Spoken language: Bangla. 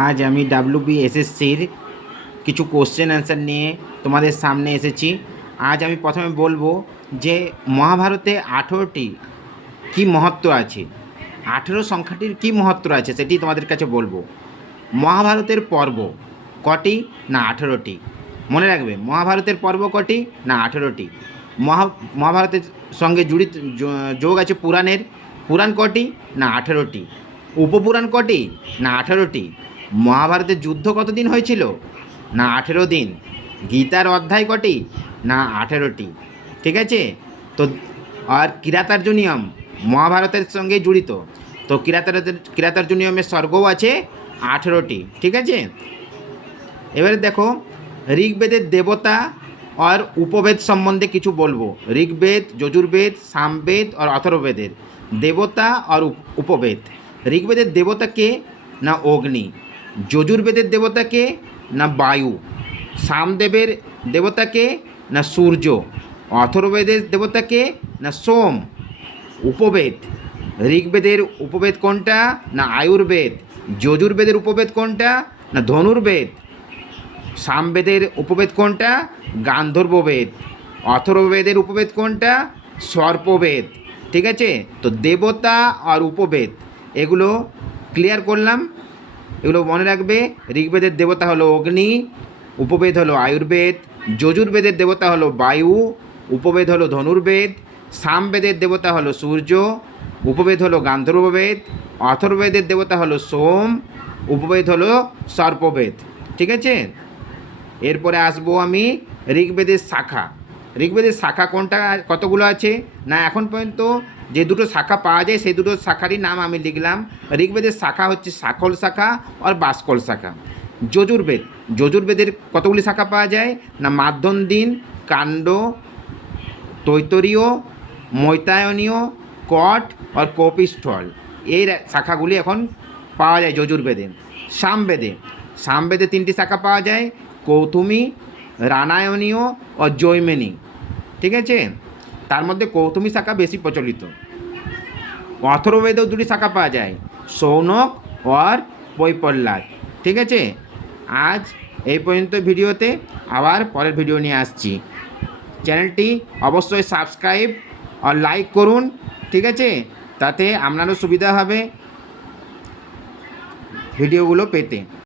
আজ আমি ডাব্লিউবিএসএসসির কিছু কোশ্চেন অ্যান্সার নিয়ে তোমাদের সামনে এসেছি। আজ আমি প্রথমে বলবো যে মহাভারতে 18টি কী মহত্ব আছে, 18 সংখ্যাটির কী মহত্ব আছে সেটি তোমাদের কাছে বলবো। মহাভারতের পর্ব কটি? না 18টি। মনে রাখবে, মহাভারতের পর্ব কটি? না 18টি। মহাভারতের সঙ্গে জড়িত যোগ আছে পুরাণের। পুরাণ কটি? না 18টি। উপপুরাণ কটি? না 18টি। মহাভারতের যুদ্ধ কতদিন হয়েছিল? না 18 দিন। গীতার অধ্যায় কটি? না 18টি। ঠিক আছে। তো আর কিরাতার্জুনিয়ম মহাভারতের সঙ্গে জড়িত, তো কিরাতার্জুনিয়মের স্বর্গও আছে 18টি। ঠিক আছে। এবারে দেখো, ঋগ্বেদের দেবতা আর উপবেদ সম্বন্ধে কিছু বলবো। ঋগ্বেদ, যজুর্বেদ, সামবেদ আর অথর্ববেদের দেবতা আর উপবেদ। ঋগ্বেদের দেবতাকে না অগ্নি, যজুর্বেদের দেবতাকে না বায়ু, সামদেবের দেবতাকে না সূর্য, অথর্ববেদের দেবতাকে না সোম। উপবেদ, ঋগ্বেদের উপবেদ কোনটা? না আয়ুর্বেদ। যজুর্বেদের উপবেদ কোনটা? না ধনুর্বেদ। সামবেদের উপবেদ কোনটা? গান্ধর্ববেদ। অথর্ববেদের উপবেদ কোনটা? সর্পবেদ। ঠিক আছে। তো দেবতা আর উপবেদ এগুলো ক্লিয়ার করলাম, এগুলো মনে রাখবে। ঋগ্বেদের দেবতা হলো অগ্নি, উপবেদ হলো আয়ুর্বেদ। যজুর্বেদের দেবতা হলো বায়ু, উপবেদ হলো ধনুর্বেদ। সামবেদের দেবতা হলো সূর্য, উপবেদ হলো গান্ধর্ববেদ। অথর্ববেদের দেবতা হলো সোম, উপবেদ হলো সর্পবেদ। ঠিক আছে। এরপরে আসবো আমি ঋগ্বেদের শাখা। ঋগ্বেদের শাখা কোনটা, কতগুলো আছে? না এখন পর্যন্ত যে দুটো শাখা পাওয়া যায় সেই দুটো শাখারই নাম আমি লিখলাম। ঋগ্বেদের শাখা হচ্ছে শাখল শাখা আর বাসকল শাখা। যজুর্বেদ, যজুর্বেদের কতগুলি শাখা পাওয়া যায়? না মাধ্যন্দিন, কাণ্ড, তৈতরীয়, মৈত্রায়নীয়, কট আর কপিষ্ঠল, এই শাখাগুলি এখন পাওয়া যায় যজুর্বেদে। সামবেদে, সামবেদে 3টি শাখা পাওয়া যায়, কৌতুমী, রানায়নীয় ও জৈমিনী। ঠিক আছে। তার মধ্যে কৌতুমী শাখা বেশি প্রচলিত। অথর্ববেদেও 2টি শাখা পাওয়া যায়, শৌনক আর পৈপল্লাদ। ঠিক আছে। আজ এই পর্যন্ত ভিডিওতে, আবার পরের ভিডিও নিয়ে আসছি। চ্যানেলটি অবশ্যই সাবস্ক্রাইব আর লাইক করুন। ঠিক আছে, তাতে আপনারও সুবিধা হবে ভিডিওগুলো পেতে।